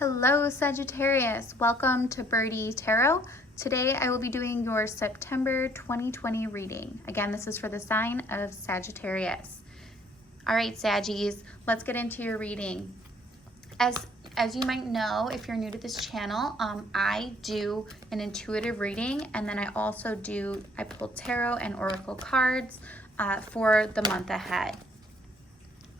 Hello Sagittarius, welcome to Birdie Tarot. Today I will be doing your September 2020 reading. Again, this is for the sign of Sagittarius. All right, Saggies, let's get into your reading. As you might know, if you're new to this channel, I do an intuitive reading, and then I pull tarot and oracle cards for the month ahead.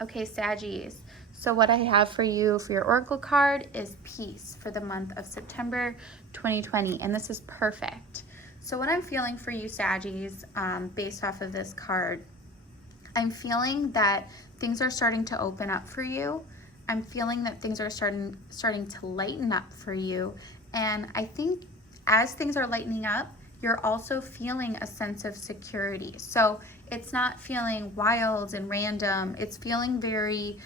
Okay, Saggies, so what I have for you for your oracle card is peace for the month of September 2020, and this is perfect. So what I'm feeling for you, Saggies, based off of this card, I'm feeling that things are starting to open up for you. I'm feeling that things are starting to lighten up for you, and I think as things are lightening up, you're also feeling a sense of security. So it's not feeling wild and random. It's feeling very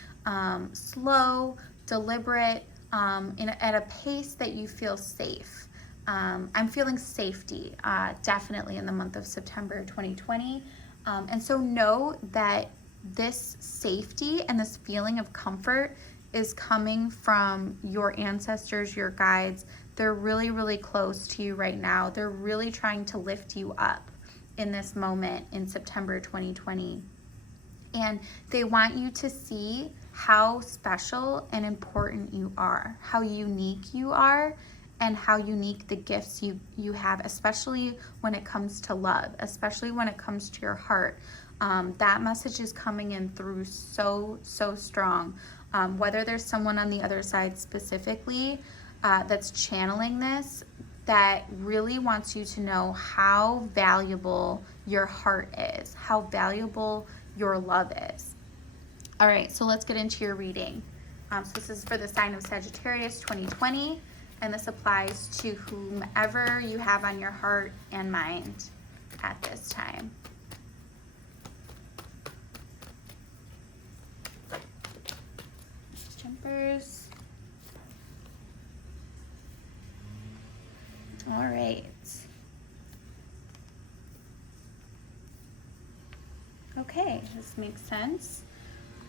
slow, deliberate, at a pace that you feel safe. I'm feeling safety, definitely in the month of September 2020. And so know that this safety and this feeling of comfort is coming from your ancestors, your guides. They're really, really close to you right now. They're really trying to lift you up in this moment in September 2020. And they want you to see how special and important you are, how unique you are, and how unique the gifts you have, especially when it comes to love, especially when it comes to your heart. That message is coming in through so strong. Whether there's someone on the other side specifically that's channeling this, that really wants you to know how valuable your heart is, how valuable your love is. All right, so let's get into your reading. So this is for the sign of Sagittarius 2020, and this applies to whomever you have on your heart and mind at this time. Jumpers. All right. Okay, this makes sense.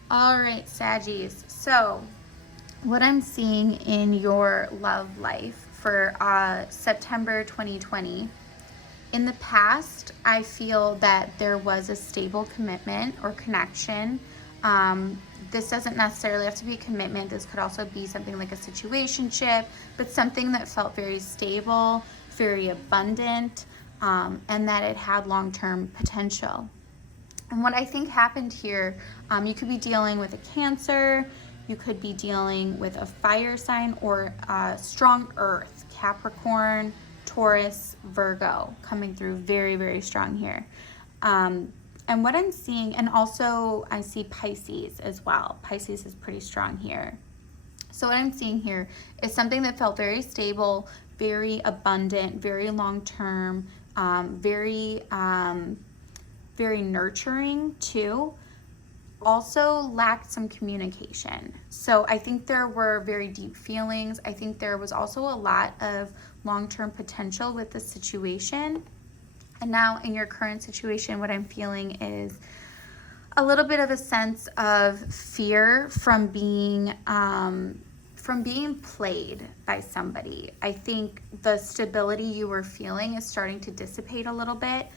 All right, Saggies. So what I'm seeing in your love life for September 2020, in the past, I feel that there was a stable commitment or connection. This doesn't necessarily have to be a commitment. This could also be something like a situationship, but something that felt very stable, very abundant, and that it had long-term potential. And what I think happened here, you could be dealing with a Cancer, you could be dealing with a fire sign, or strong earth, Capricorn, Taurus, Virgo, coming through very, very strong here. And what I'm seeing, and also I see Pisces as well. Pisces is pretty strong here. So what I'm seeing here is something that felt very stable, very abundant, very long-term, very nurturing too. Also lacked some communication. So I think there were very deep feelings. I think there was also a lot of long-term potential with the situation. And now in your current situation, what I'm feeling is a little bit of a sense of fear from being played by somebody. I think the stability you were feeling is starting to dissipate a little bit.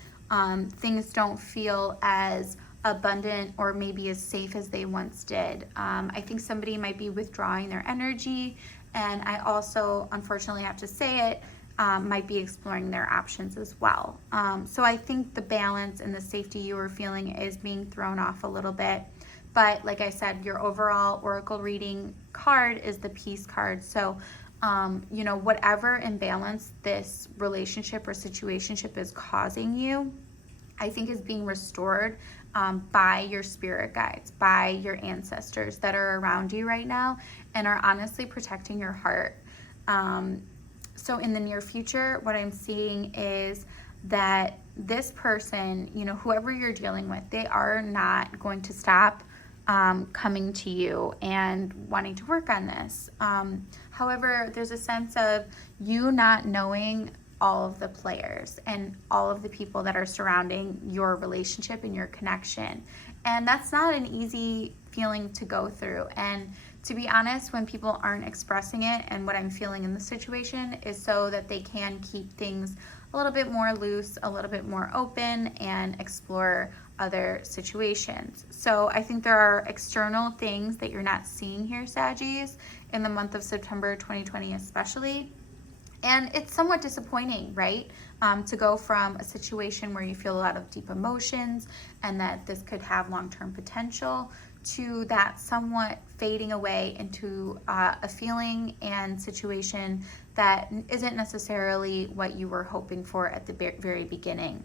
Things don't feel as abundant or maybe as safe as they once did. I think somebody might be withdrawing their energy, and I also, unfortunately have to say it, might be exploring their options as well. So I think the balance and the safety you were feeling is being thrown off a little bit. But like I said, your overall oracle reading card is the peace card. So, whatever imbalance this relationship or situationship is causing you, I think is being restored by your spirit guides, by your ancestors that are around you right now and are honestly protecting your heart. So in the near future, what I'm seeing is that this person, whoever you're dealing with, they are not going to stop coming to you and wanting to work on this. However, there's a sense of you not knowing all of the players and all of the people that are surrounding your relationship and your connection. And that's not an easy feeling to go through. And to be honest, when people aren't expressing it and what I'm feeling in the situation is so that they can keep things a little bit more loose, a little bit more open, and explore other situations. So I think there are external things that you're not seeing here, Saggies, in the month of September 2020 especially. And it's somewhat disappointing, right? To go from a situation where you feel a lot of deep emotions and that this could have long-term potential to that somewhat fading away into a feeling and situation that isn't necessarily what you were hoping for at the very beginning.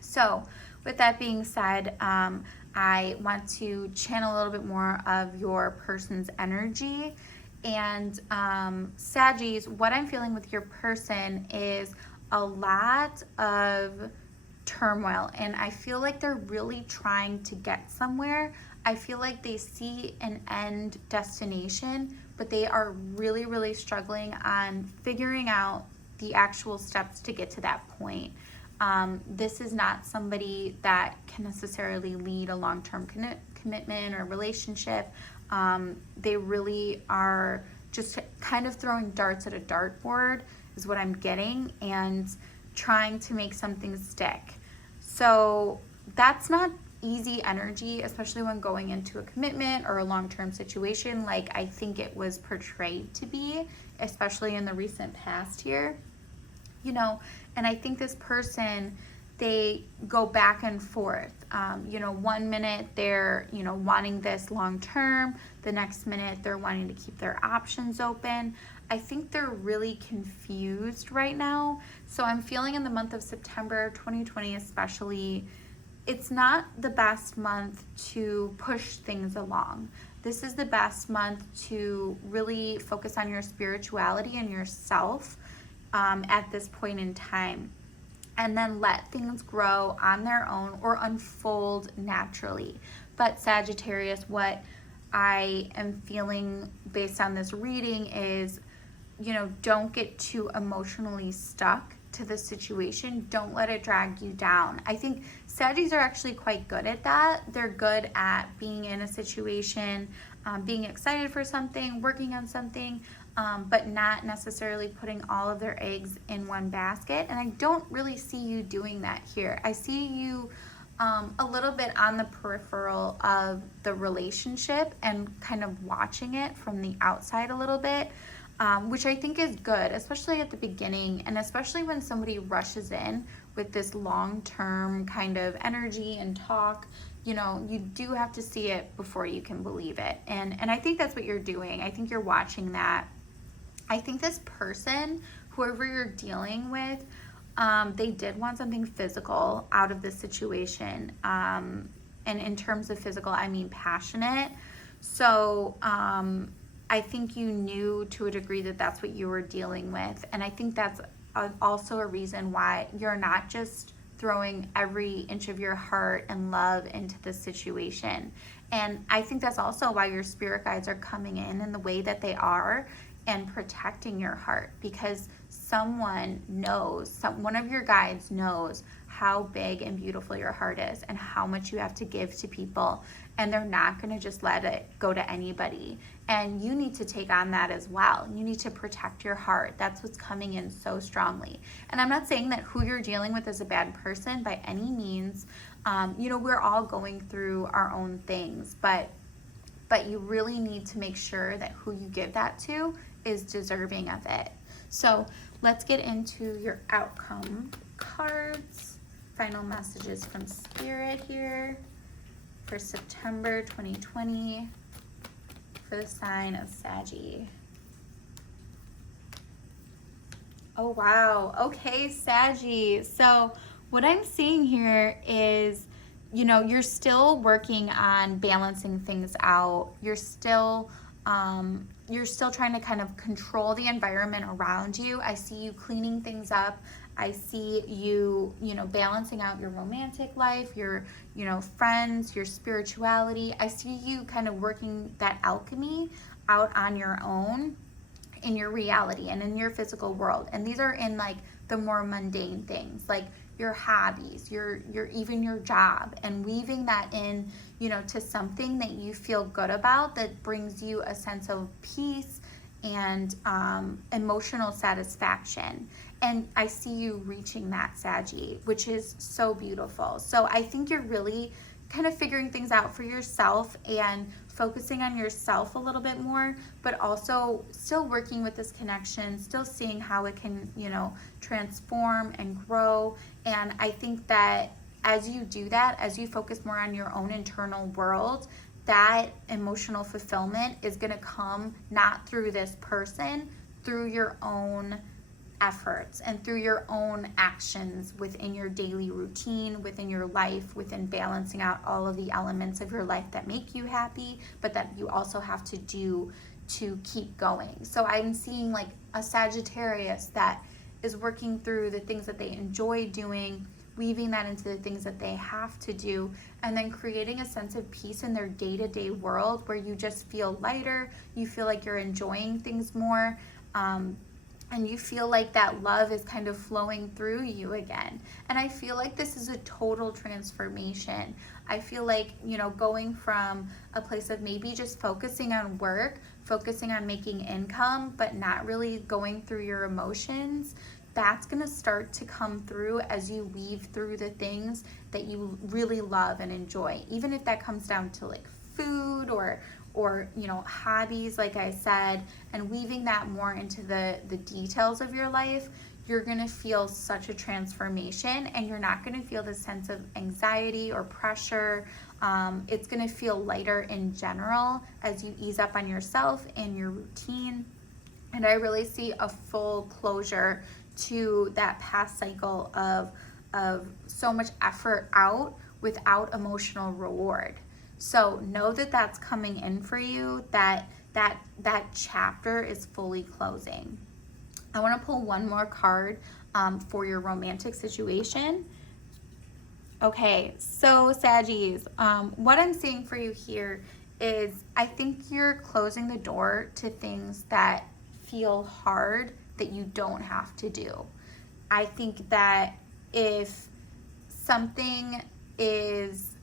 So with that being said, I want to channel a little bit more of your person's energy. And Saggies, what I'm feeling with your person is a lot of turmoil, and I feel like they're really trying to get somewhere. I feel like they see an end destination, but they are really, really struggling on figuring out the actual steps to get to that point. This is not somebody that can necessarily lead a long-term commitment or relationship. They really are just kind of throwing darts at a dartboard is what I'm getting, and trying to make something stick. So that's not easy energy, especially when going into a commitment or a long-term situation like I think it was portrayed to be, especially in the recent past here. You know, and I think this person, they go back and forth. 1 minute they're, wanting this long term. The next minute they're wanting to keep their options open. I think they're really confused right now. So I'm feeling in the month of September 2020 especially, it's not the best month to push things along. This is the best month to really focus on your spirituality and yourself at this point in time, and then let things grow on their own or unfold naturally. But Sagittarius, what I am feeling based on this reading is, don't get too emotionally stuck to the situation. Don't let it drag you down. I think Saggies are actually quite good at that. They're good at being in a situation, being excited for something, working on something, but not necessarily putting all of their eggs in one basket. And I don't really see you doing that here. I see you a little bit on the peripheral of the relationship and kind of watching it from the outside a little bit, which I think is good, especially at the beginning, and especially when somebody rushes in with this long-term kind of energy and talk. You do have to see it before you can believe it. And I think that's what you're doing. I think you're watching that. I think this person, whoever you're dealing with, they did want something physical out of this situation. And in terms of physical, I mean passionate. So I think you knew to a degree that that's what you were dealing with. And I think that's also a reason why you're not just throwing every inch of your heart and love into this situation. And I think that's also why your spirit guides are coming in the way that they are and protecting your heart, because someone knows, one of your guides knows how big and beautiful your heart is and how much you have to give to people, and they're not going to just let it go to anybody. And you need to take on that as well. You need to protect your heart. That's what's coming in so strongly. And I'm not saying that who you're dealing with is a bad person by any means. We're all going through our own things, but you really need to make sure that who you give that to is deserving of it. So let's get into your outcome cards. Final messages from Spirit here for September 2020 for the sign of Saggy. Oh, wow. Okay, Saggy. So what I'm seeing here is, you're still working on balancing things out. You're still trying to kind of control the environment around you. I see you cleaning things up. I see you, balancing out your romantic life, your, friends, your spirituality. I see you kind of working that alchemy out on your own in your reality and in your physical world. And these are in like the more mundane things. Like your hobbies, your even your job, and weaving that in, to something that you feel good about, that brings you a sense of peace and emotional satisfaction. And I see you reaching that, Saggy, which is so beautiful. So I think you're really kind of figuring things out for yourself and focusing on yourself a little bit more, but also still working with this connection, still seeing how it can, transform and grow. And I think that as you do that, as you focus more on your own internal world, that emotional fulfillment is going to come not through this person, through your own efforts and through your own actions within your daily routine, within your life, within balancing out all of the elements of your life that make you happy, but that you also have to do to keep going. So I'm seeing like a Sagittarius that is working through the things that they enjoy doing, weaving that into the things that they have to do, and then creating a sense of peace in their day-to-day world where you just feel lighter, you feel like you're enjoying things more, and you feel like that love is kind of flowing through you again. And I feel like this is a total transformation. I feel like, going from a place of maybe just focusing on work, focusing on making income, but not really going through your emotions, that's going to start to come through as you weave through the things that you really love and enjoy. Even if that comes down to like food or hobbies, like I said, and weaving that more into the details of your life, you're going to feel such a transformation, and you're not going to feel this sense of anxiety or pressure. It's going to feel lighter in general as you ease up on yourself and your routine. And I really see a full closure to that past cycle of so much effort out without emotional reward. So know that that's coming in for you, that chapter is fully closing. I want to pull one more card for your romantic situation. Okay, so Saggies, what I'm seeing for you here is I think you're closing the door to things that feel hard that you don't have to do. I think that if something is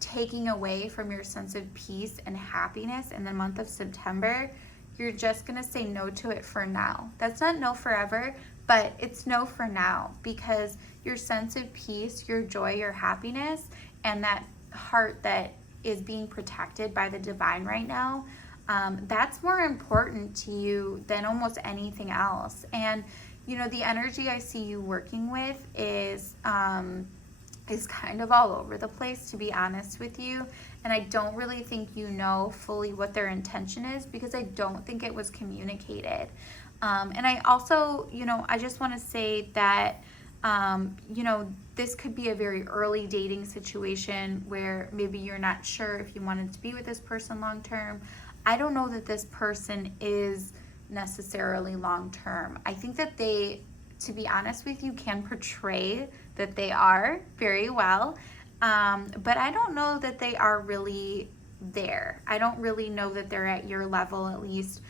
taking away from your sense of peace and happiness in the month of September, you're just going to say no to it for now. That's not no forever, but it's no for now, because your sense of peace, your joy, your happiness, and that heart that is being protected by the divine right now, that's more important to you than almost anything else. And the energy I see you working with is kind of all over the place, to be honest with you. And I don't really think you know fully what their intention is, because I don't think it was communicated. And I also, I just want to say that, this could be a very early dating situation where maybe you're not sure if you wanted to be with this person long term. I don't know that this person is necessarily long term. I think that they, to be honest with you, can portray that they are very well, but I don't know that they are really there. I don't really know that they're at your level, at least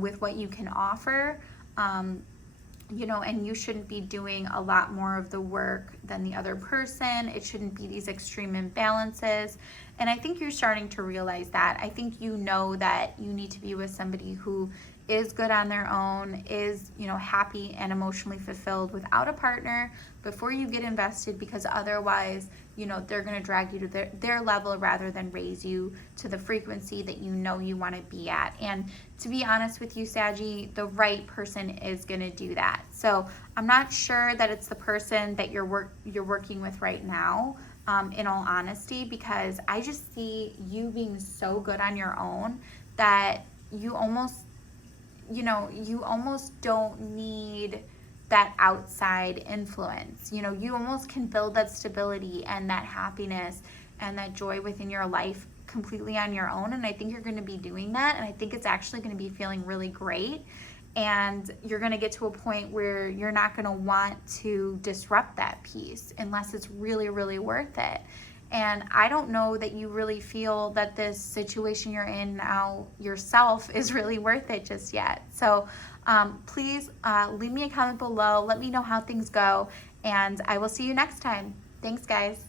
with what you can offer. And you shouldn't be doing a lot more of the work than the other person. It shouldn't be these extreme imbalances. And I think you're starting to realize that. I think you know that you need to be with somebody who is good on their own, is, happy and emotionally fulfilled without a partner before you get invested, because otherwise, they're going to drag you to their level rather than raise you to the frequency that you want to be at. And to be honest with you, Saggy, the right person is going to do that. So I'm not sure that it's the person that you're working with right now, in all honesty, because I just see you being so good on your own that you almost don't need that outside influence. You almost can build that stability and that happiness and that joy within your life completely on your own. And I think you're going to be doing that. And I think it's actually going to be feeling really great. And you're going to get to a point where you're not going to want to disrupt that peace unless it's really, really worth it. And I don't know that you really feel that this situation you're in now yourself is really worth it just yet. So please leave me a comment below. Let me know how things go. And I will see you next time. Thanks, guys.